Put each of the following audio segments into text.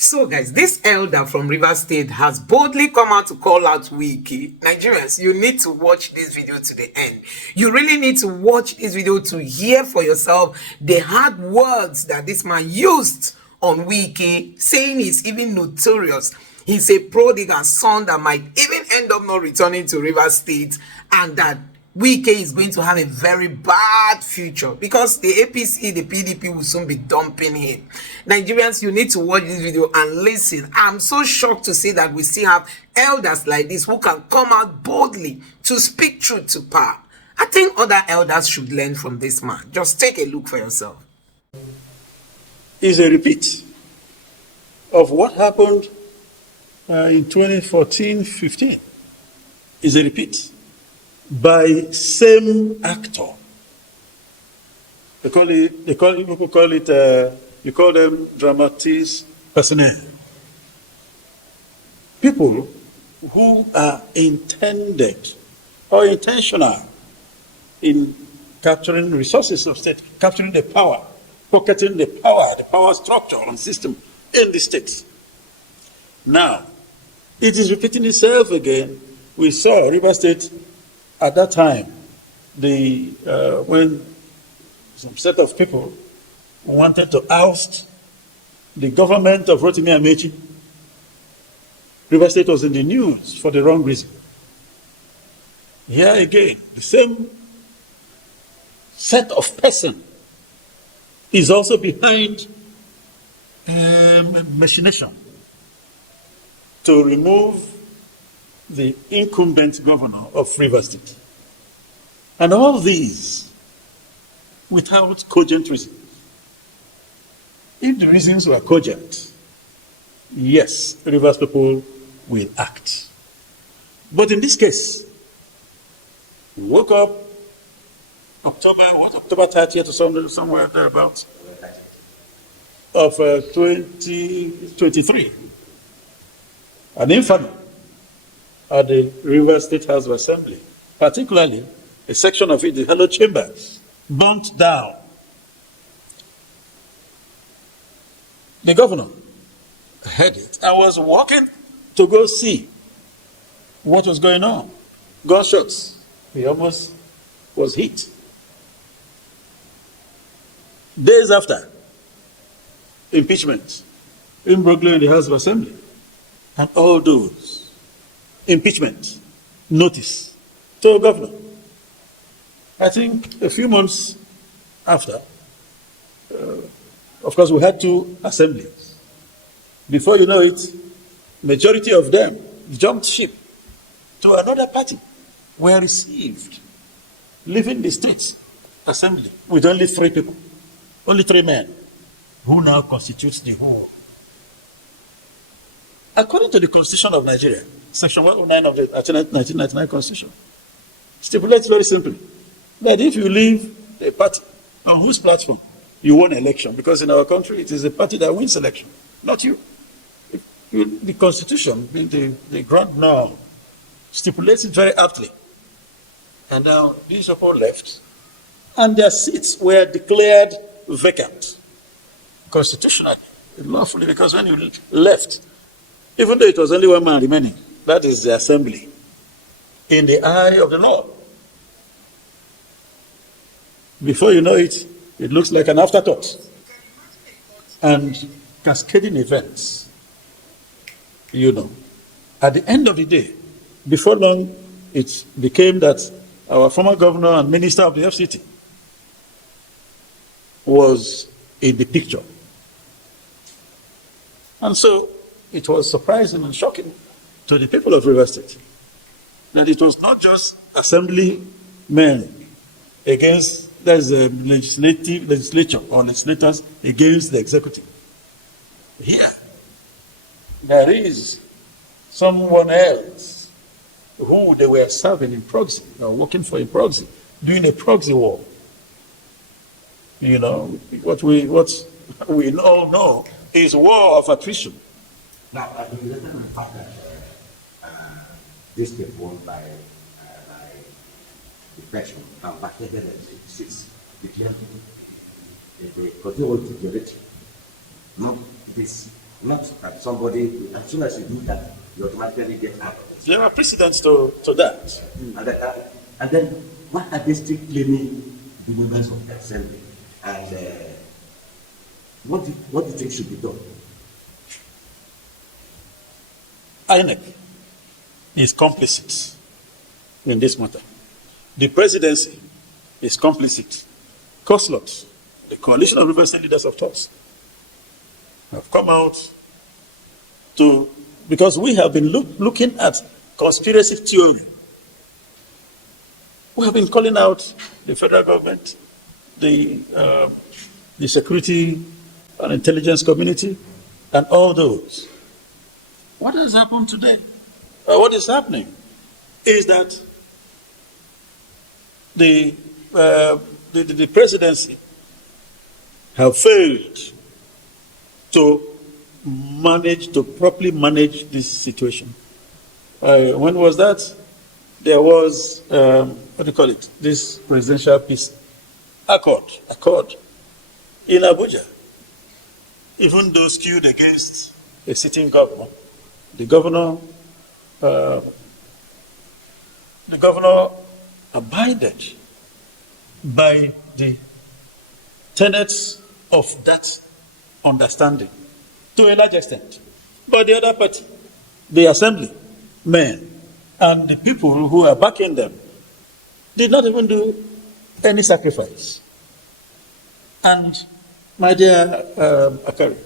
So guys, this elder from Rivers State has boldly come out to call out Wike. Nigerians, you need to watch this video to the end. You really need to watch this video to hear for yourself the hard words that this man used on Wike, saying he's even notorious. He's a prodigal son that might even end up not returning to Rivers State, and that Wike is going to have a very bad future because the APC, the PDP will soon be dumping him. Nigerians, you need to watch this video and listen. I'm so shocked to see that we still have elders like this who can come out boldly to speak truth to power. I think other elders should learn from this man. Just take a look for yourself. Is a repeat of what happened in 2014-15. Is a repeat by same actor. You call them dramatis personae. People who are intended or intentional in capturing resources of state, capturing the power, pocketing the power structure and system in the state. Now, it is repeating itself again. We saw River State at that time, when some set of people wanted to oust the government of Rotimi Amechi, River State was in the news for the wrong reason. Here again, the same set of person is also behind machination to remove the incumbent governor of River State. And all these without cogent reasons. If the reasons were cogent, yes, Rivers people will act. But in this case, we woke up October 30th or somewhere thereabouts of 2023. An inferno at the River State House of Assembly, particularly a section of it, the Hello Chambers, burnt down. The governor heard it and was walking to go see what was going on. Gunshots. He almost was hit. Days after, impeachment, imbroglio in the House of Assembly, and all those impeachment notice to a governor. I think a few months after, of course, we had two assemblies. Before you know it, majority of them jumped ship to another party, were received, leaving the state assembly with only 3 people, only 3 men, who now constitutes the whole. According to the Constitution of Nigeria, Section 109 of the 1999 Constitution, stipulates very simply that if you leave a party on whose platform you won election, because in our country it is a party that wins election, not you. The Constitution, the grand norm, stipulates it very aptly. And now these people left, and their seats were declared vacant constitutionally, lawfully, because when you left, even though it was only 1 man remaining, that is the assembly, in the eye of the law. Before you know it, it looks like an afterthought. And cascading events, you know. At the end of the day, before long, it became that our former governor and minister of the FCT was in the picture. And so it was surprising and shocking to the people of River State that it was not just assembly men against, there's a legislature or legislators against the executive. Here, there is someone else who they were serving in Proxy, or working for in Proxy, doing a proxy war. You know, what we all know is war of attrition. Now, you let them fact that this was won by depression and backdated at 6 declared they continue to declare it, not this Not that somebody, as soon as you do that, you automatically get out of it. There are precedents to that. And then, why are they still claiming the members of the assembly? And what do you think should be done? INEC is complicit in this matter. The presidency is complicit. COSLOT, the Coalition of River State Leaders of Thoughts, have come out to, because we have been looking at conspiracy theory. We have been calling out the federal government, the security and intelligence community, and all those. What has happened today? What is happening is that the presidency have failed to properly manage this situation. When was that? There was, what do you call it? This presidential peace accord in Abuja. Even though skewed against a sitting governor, the governor abided by the tenets of that understanding to a large extent. But the other party, the assembly men and the people who are backing them, did not even do any sacrifice. And my dear Akari,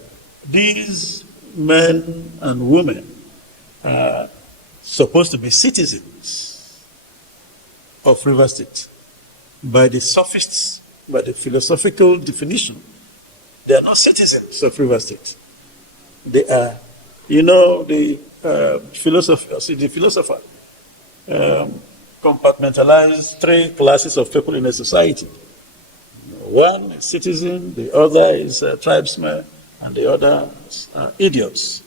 these men and women are supposed to be citizens of River State. By the sophists, by the philosophical definition, they are not citizens of River State. They are, the philosopher compartmentalized three classes of people in a society. One is citizen, the other is a tribesman, and the other are idiots.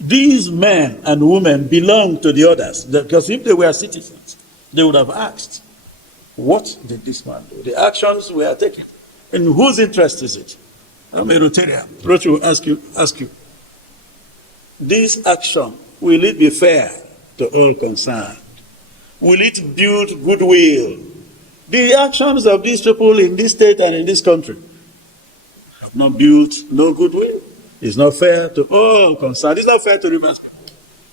These men and women belong to the others, because if they were citizens, they would have asked, what did this man do? The actions we are taking. In whose interest is it? I'm a Rotarian. Roach will ask you, this action, will it be fair to all concerned? Will it build goodwill? The actions of these people in this state and in this country have not built no goodwill. It's not fair to all concerned. It's not fair to Rivers.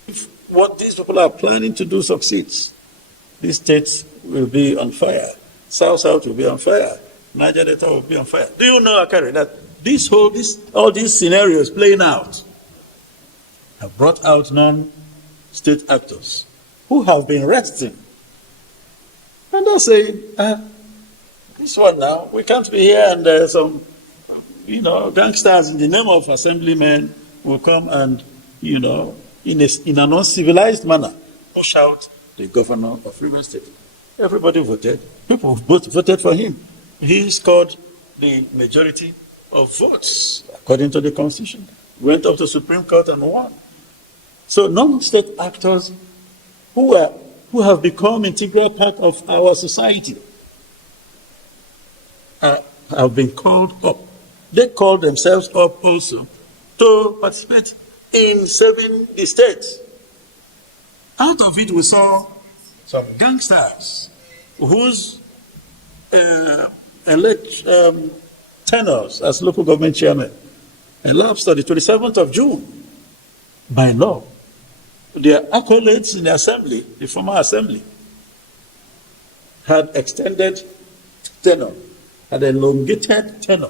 If what these people are planning to do succeeds, these states will be on fire. South will be on fire. Niger Delta will be on fire. Do you know, Akari, that all these scenarios playing out have brought out non-state actors who have been resting. And they're saying, this one now, we can't be here and there's some, gangsters in the name of assemblymen will come and, in an uncivilized manner, push out the governor of River State. Everybody voted. People voted for him. He scored the majority of votes, according to the Constitution. Went up to Supreme Court and won. So non-state actors who have become integral part of our society have been called up. They called themselves up also to participate in saving the state. Out of it, we saw some gangsters whose tenures as local government chairman elapsed on the 27th of June by law. Their accolades in the assembly, the former assembly, had extended tenure, had elongated tenure,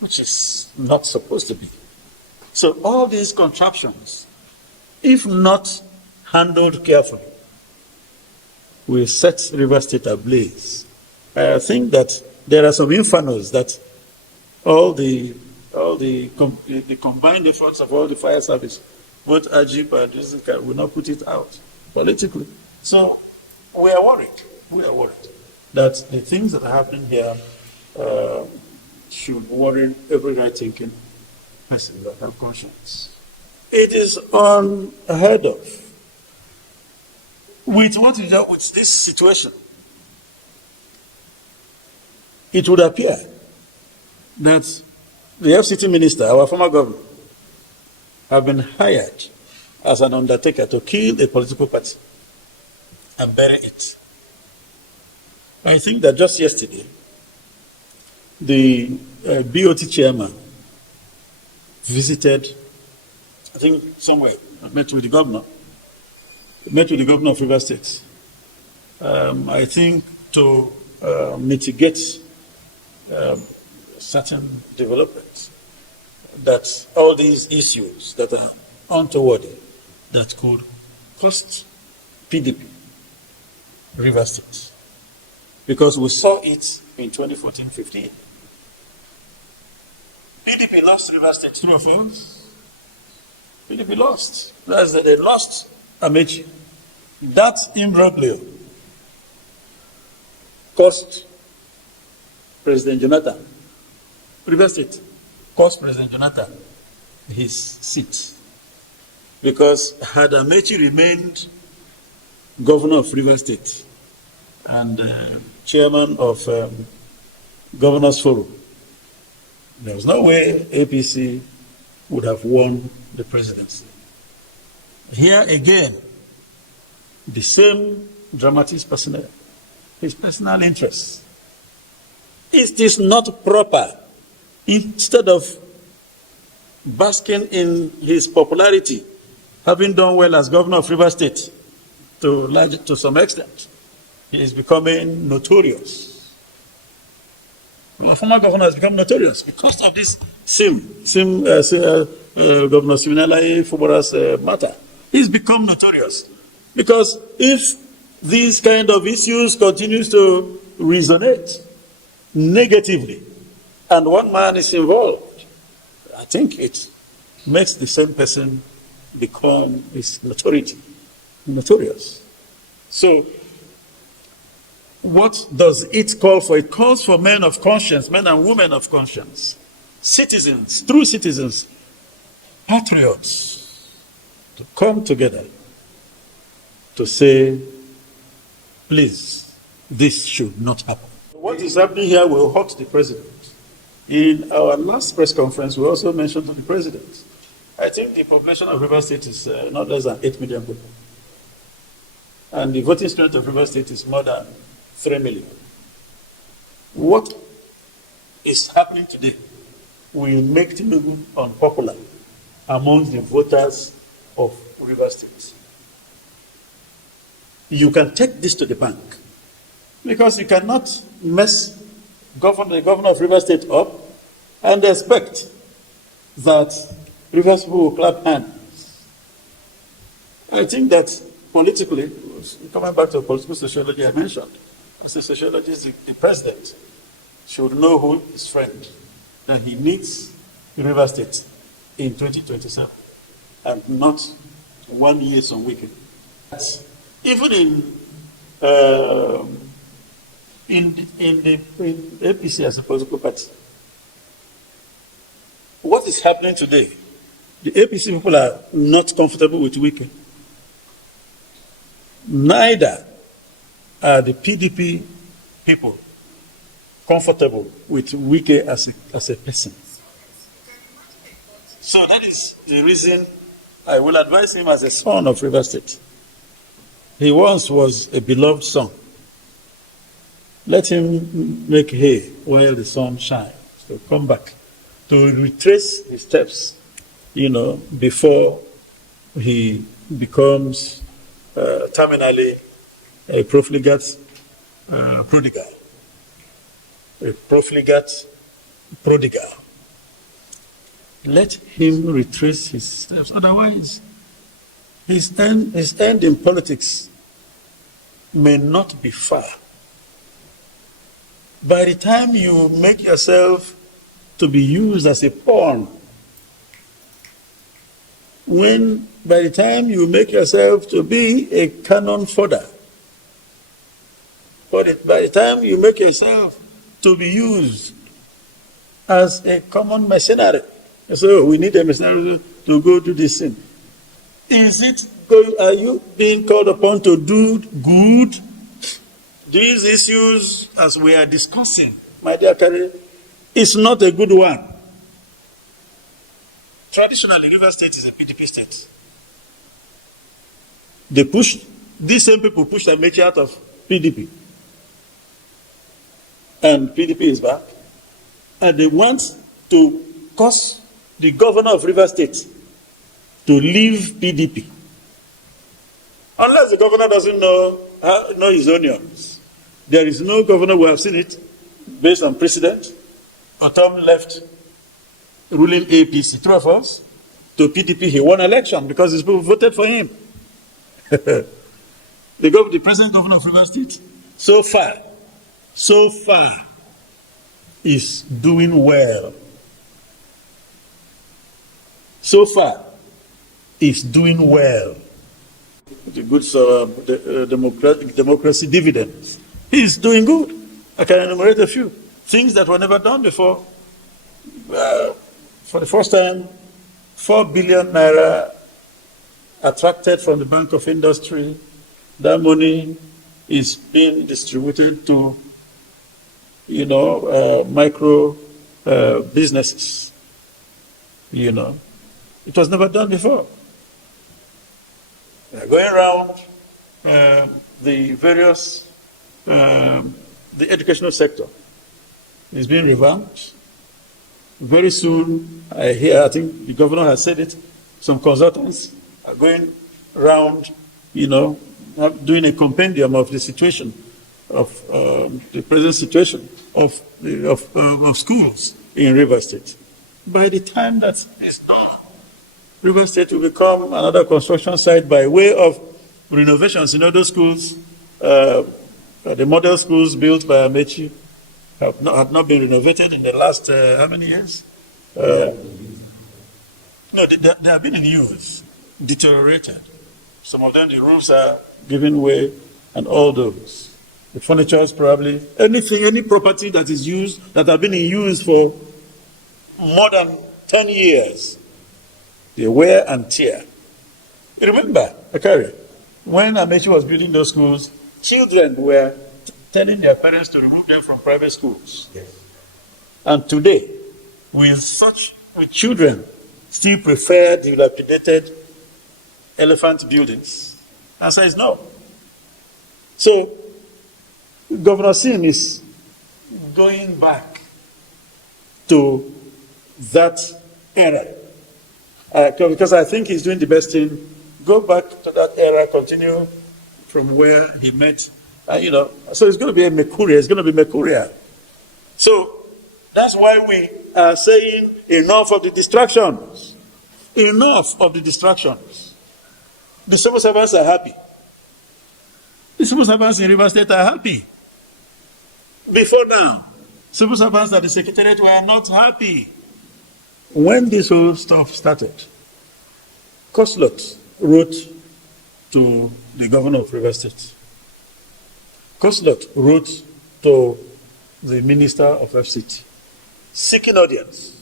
which is not supposed to be. So all these contraptions, if not handled carefully, will set River State ablaze. I think that there are some infernos that all the combined efforts of all the fire service, both Ajib and this guy, will not put it out politically. So we are worried that the things that are happening here should worry every right-thinking person that have conscience. It is unheard of. With this situation, it would appear that the FCT minister, our former governor, have been hired as an undertaker to kill a political party and bury it. I think that just yesterday, the BOT chairman visited, I think somewhere, met with the governor of River State. I think to mitigate certain developments, that all these issues that are untoward that could cost PDP River State, because we saw it in 2014-15. PDP lost River State, true or false? PDP lost. That's that they lost Amechi. That imbroglio cost President Jonathan, River State, cost President Jonathan his seat. Because had Amechi remained governor of River State and chairman of Governors Forum, there was no way APC would have won the presidency. Here again, the same dramatist personnel, his personal interests. It is not proper, instead of basking in his popularity, having done well as governor of River State to some extent, he is becoming notorious. Our former governor has become notorious because of this same Governor Siminalayi Fubara's matter. He's become notorious because if these kind of issues continues to resonate negatively and one man is involved, I think it makes the same person become his notorious. So what does it call for? It calls for men of conscience, men and women of conscience, citizens, true citizens, patriots, to come together to say, please, this should not happen. What is happening here will hurt the president. In our last press conference, we also mentioned to the president, I think the population of River State is not less than 8 million people. And the voting strength of River State is more than 3 million. What is happening today will make Tinubu unpopular among the voters of River State. You can take this to the bank because you cannot mess the governor of River State up and expect that Rivers people will clap hands. I think that politically, coming back to political sociology I mentioned, as a sociologist, the president should know who his friend, that he needs River State in 2027 and not 1 year some weekend. Even in the APC as a political party, what is happening today? The APC people are not comfortable with Wike. Neither are the PDP people comfortable with Wike as a person. So that is the reason I will advise him as a son of River State. He once was a beloved son. Let him make hay while the sun shines. So come back to retrace his steps, before he becomes terminally a profligate prodigal. A profligate prodigal. Let him retrace his steps. Otherwise, his end in politics may not be far. By the time you make yourself to be used as a pawn, by the time you make yourself to be a cannon fodder, by the time you make yourself to be used as a common mercenary, so we need a mercenary to go do this thing. Are you being called upon to do good? These issues, as we are discussing, my dear Kari, is not a good one. Traditionally, River State is a PDP state. These same people pushed Amechi out of PDP. And PDP is back. And they want to cause the governor of River State to leave PDP. Unless the governor doesn't know his onions. There is no governor, we have seen it, based on precedent. Otom left ruling APC, 3 of us, to PDP. He won election because his people voted for him. The present governor of River State, so far, is doing well. So far, is doing well. The good democracy dividends. He's doing good. I can enumerate a few things that were never done before. For the first time, 4 billion naira attracted from the Bank of Industry. That money is being distributed to, micro businesses. It was never done before. Going around the various, the educational sector is being revamped. Very soon, I think the governor has said it, some consultants are going around, doing a compendium of the situation, of the present situation of schools in River State. By the time that is done, River State will become another construction site by way of renovations. Those schools, the model schools built by Amechi had not been renovated in the last, how many years? No, they have been in use, deteriorated. Some of them, the roofs are giving way, and all those. The furniture is probably, any property that is used, that have been in use for more than 10 years, they wear and tear. Remember, Akari, when Amechi was building those schools, children were telling their parents to remove them from private schools. Yes. And today, with children still prefer dilapidated elephant buildings? Answer is no. So, Governor Sim is going back to that era. Because I think he's doing the best thing. Go back to that era, continue from where he met. So it's going to be a Mercuria. It's going to be Mercuria. So that's why we are saying enough of the distractions. Enough of the distractions. The civil servants are happy. The civil servants in River State are happy. Before now, civil servants at the secretariat were not happy. When this whole stuff started, Koslot wrote to the governor of River State. Koslot wrote to the minister of FCT, seeking audience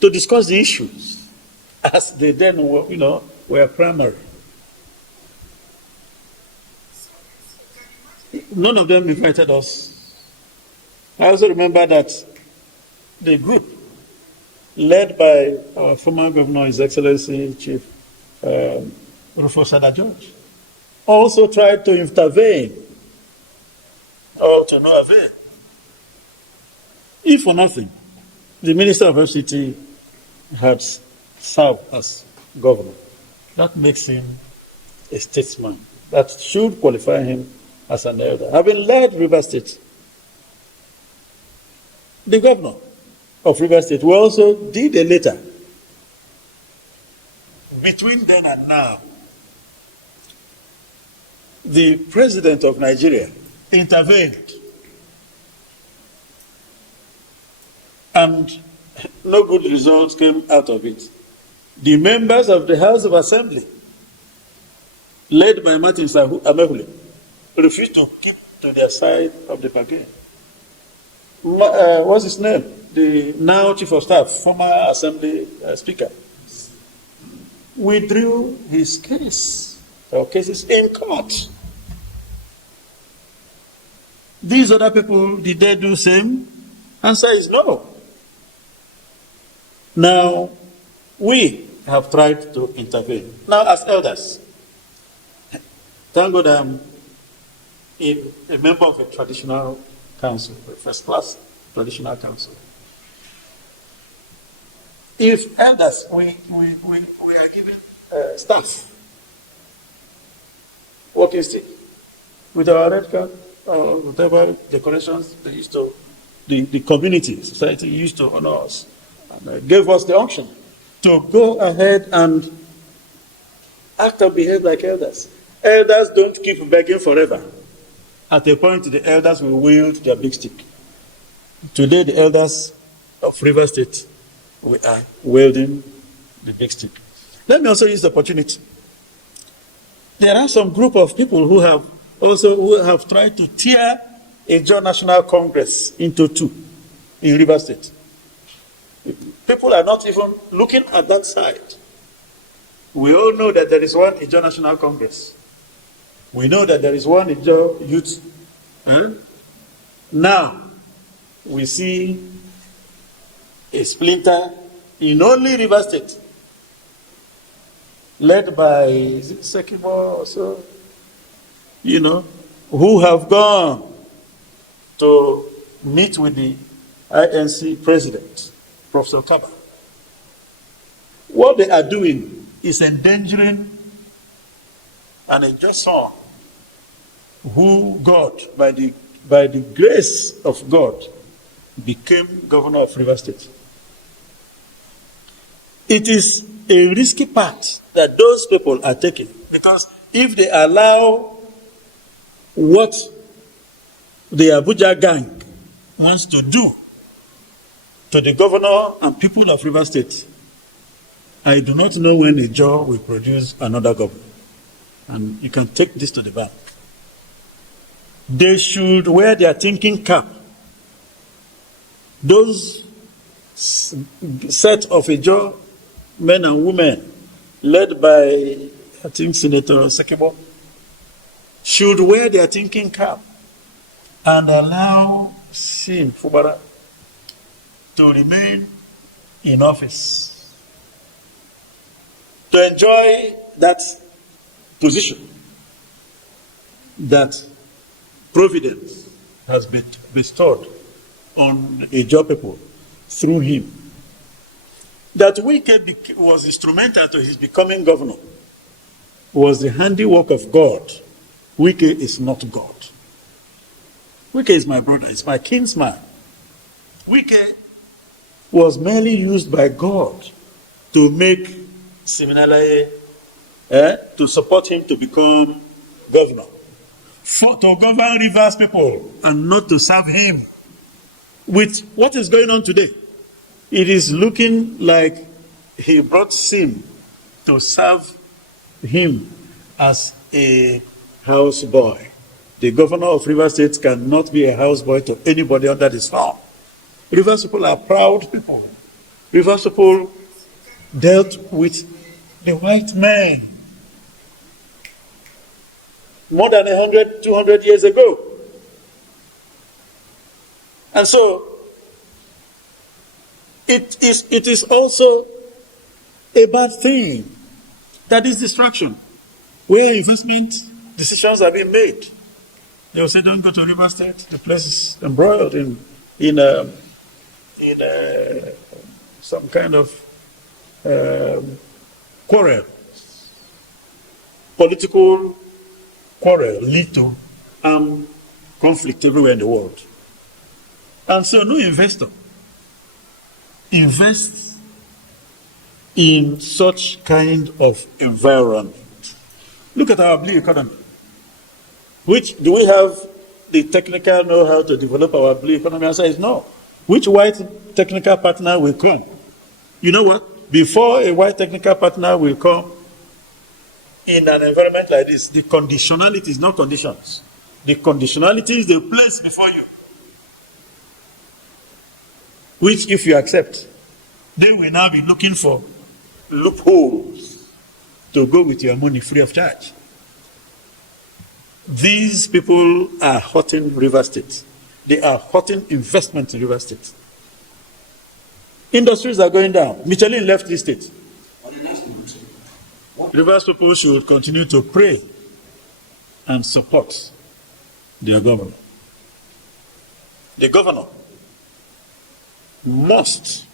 to discuss the issues as they then were primary. None of them invited us. I also remember that the group led by our former governor, His Excellency Chief Rufus Sada George, also tried to intervene, all to no avail. If for nothing, the Minister of FCT had served as governor. That makes him a statesman. That should qualify him as an elder. Having led River State, the governor of River State, we also did a letter. Between then and now, the president of Nigeria intervened, and no good results came out of it. The members of the House of Assembly, led by Martin Amehule, refused to keep to their side of the bargain. What's his name? The now Chief of Staff, former Assembly Speaker, withdrew his case or cases in court. These other people, did they do the same? Answer is no. Now, We have tried to intervene. Now, as elders, thank God I'm a member of a traditional council, a first class traditional council. If elders, we are given staff, working stick, with our red card, or whatever decorations they used to, the community, society used to honor us, and gave us the unction to go ahead and act and behave like elders. Elders don't keep begging forever. At a point, the elders will wield their big stick. Today, the elders of River State, we are wielding the big stick. Let me also use the opportunity. There are some group of people who have tried to tear a Joint National Congress into two in River State. People are not even looking at that side. We all know that there is one Ijaw National Congress. We know that there is one Ijaw Youth. Now, we see a splinter in only River State, led by Sekibo or so, who have gone to meet with the INC president, Professor Kaba. What they are doing is endangering an Ijaw son who God, by the grace of God, became governor of River State. It is a risky path that those people are taking, because if they allow what the Abuja gang wants to do to the governor and people of River State, I do not know when Ijaw will produce another governor. And you can take this to the bank. They should wear their thinking cap. Those set of Ijaw men and women, led by, I think, Senator Sekibo, should wear their thinking cap and allow Sin Fubara to remain in office, to enjoy that position that providence has been bestowed on Ijaw people through him. That Wike was instrumental to his becoming governor was the handiwork of God. Wike is not God. Wike is my brother, it's my kinsman. Wike was merely used by God to make Siminalaye, to support him to become governor. To govern Rivers people and not to serve him. With what is going on today, it is looking like he brought Sim to serve him as a houseboy. The governor of Rivers State cannot be a houseboy to anybody under the sun. Rivers people are proud people. Rivers people dealt with the white men more than 100, 200 years ago. And so, it is also a bad thing that is distraction, where investment decisions are being made. They will say, don't go to River State. The place is embroiled in some kind of quarrel. Political quarrel lead to conflict everywhere in the world. And so no investor invests in such kind of environment. Look at our blue economy. Do we have the technical know-how to develop our blue economy? Answer is no. Which white technical partner will come? You know what? Before a white technical partner will come in an environment like this, the conditionality is not conditions. The conditionality is the place before you, which if you accept, they will now be looking for loopholes to go with your money free of charge. These people are hurting River State. They are hurting investment in River State. Industries are going down. Michelin left this state. Rivers people should continue to pray and support their governor. The governor must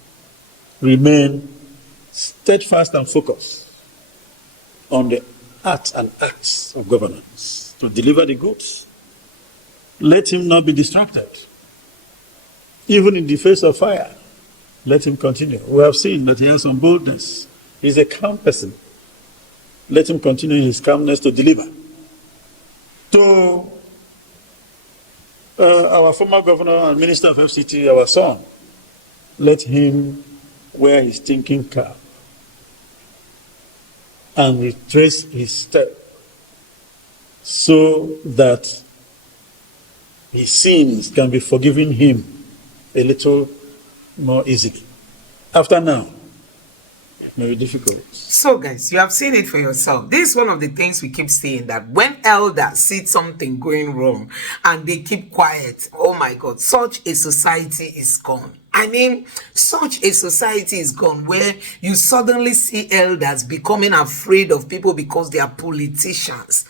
remain steadfast and focused on the art and acts of governance to deliver the goods. Let him not be distracted. Even in the face of fire, let him continue. We have seen that he has some boldness. He's a calm person. Let him continue his calmness to deliver. To our former governor and minister of FCT, our son, let him wear his thinking cap and retrace his step so that his sins can be forgiven him a little more easily. After now, it may be difficult. So guys, you have seen it for yourself. This is one of the things we keep saying, that when elders see something going wrong and they keep quiet, oh my God, such a society is gone. I mean, such a society is gone where you suddenly see elders becoming afraid of people because they are politicians.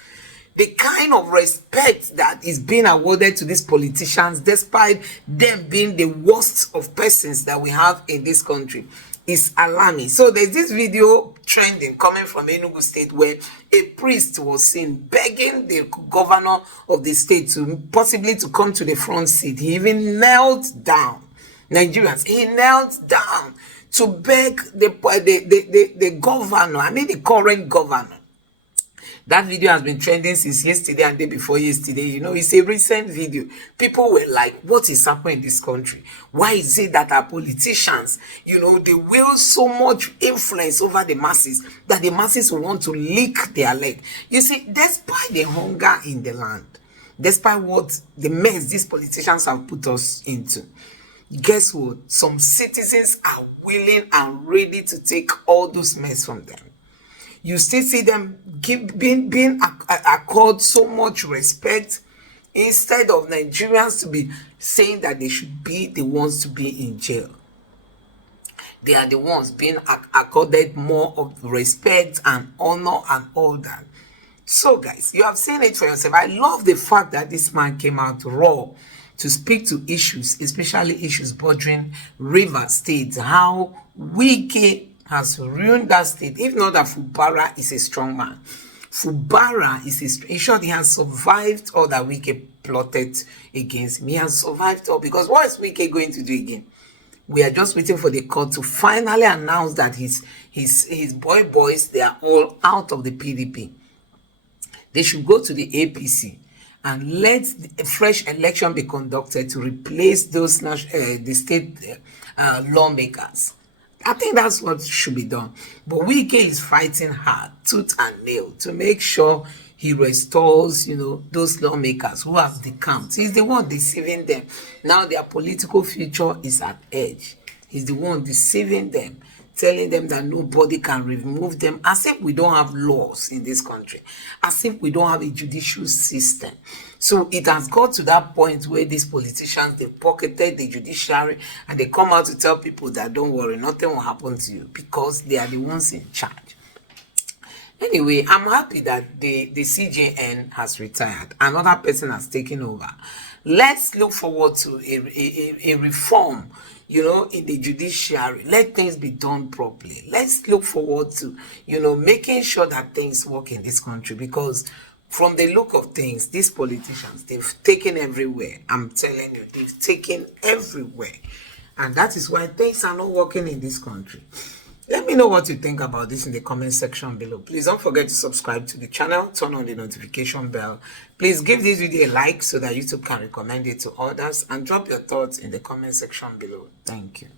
The kind of respect that is being awarded to these politicians, despite them being the worst of persons that we have in this country, is alarming. So there's this video trending coming from Enugu State where a priest was seen begging the governor of the state to possibly to come to the front seat. He even knelt down. Nigerians, he knelt down to beg the governor, I mean the current governor. That video has been trending since yesterday and day before yesterday. You know, it's a recent video. People were like, what is happening in this country? Why is it that our politicians, you know, they wield so much influence over the masses that the masses want to lick their leg? You see, despite the hunger in the land, despite what the mess these politicians have put us into, guess what? Some citizens are willing and ready to take all those mess from them. You still see them being accorded so much respect, instead of Nigerians to be saying that they should be the ones to be in jail. They are the ones being accorded more of respect and honor and all that. So guys, you have seen it for yourself. I love the fact that this man came out raw to speak to issues, especially issues bordering River State, how Wike has ruined that state. If not that Fubara is a strong man. Fubara is in short, he has survived all that Wike plotted against him. He has survived all, because what is Wike going to do again? We are just waiting for the court to finally announce that his boys, they are all out of the PDP. They should go to the APC and let a fresh election be conducted to replace those the state lawmakers. I think that's what should be done. But Wike is fighting hard, tooth and nail, to make sure he restores, you know, those lawmakers who have decamped. He's the one deceiving them. Now their political future is at edge. He's the one deceiving them, telling them that nobody can remove them, as if we don't have laws in this country, as if we don't have a judicial system. So it has got to that point where these politicians, they pocketed the judiciary and they come out to tell people that don't worry, nothing will happen to you, because they are the ones in charge. Anyway, I'm happy that the CJN has retired. Another person has taken over. Let's look forward to a reform, you know, in the judiciary. Let things be done properly. Let's look forward to, you know, making sure that things work in this country, because from the look of things, these politicians, they've taken everywhere. I'm telling you, they've taken everywhere. And that is why things are not working in this country. Let me know what you think about this in the comment section below. Please don't forget to subscribe to the channel, turn on the notification bell. Please give this video a like so that YouTube can recommend it to others, and drop your thoughts in the comment section below. Thank you.